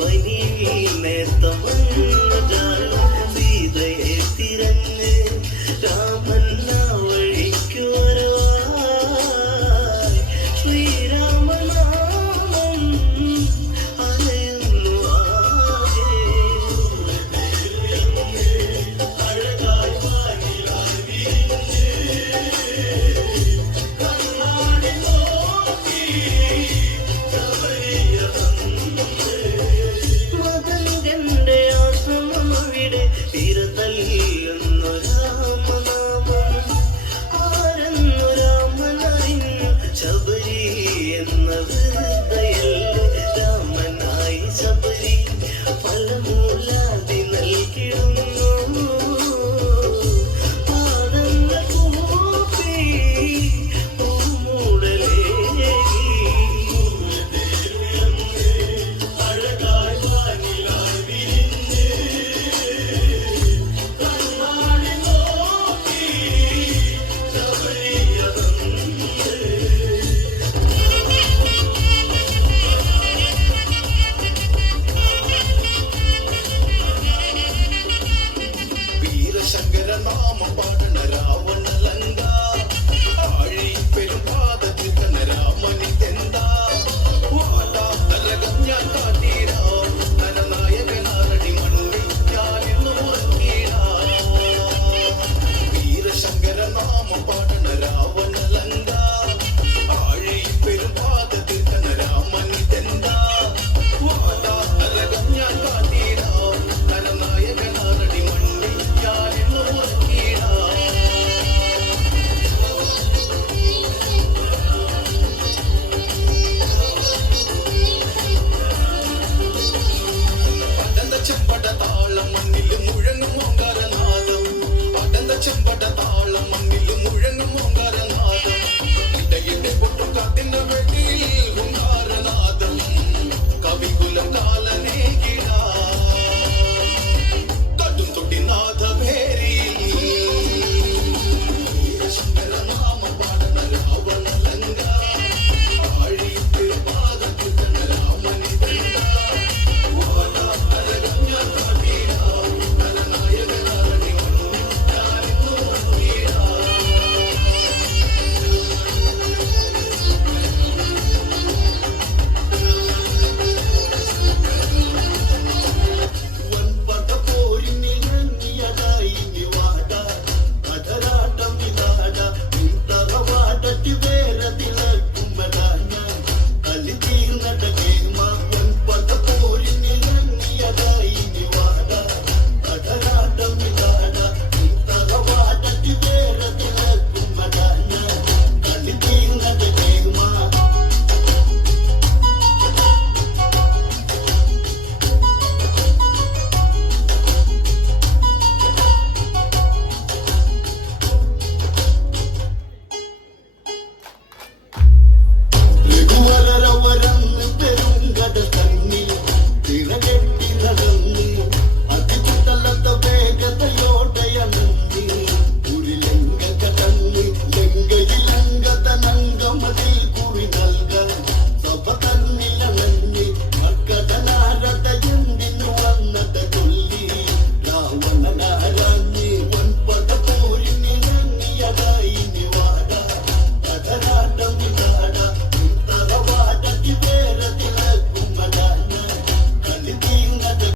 बनी मैं तमन्ना കബരി എന്നത്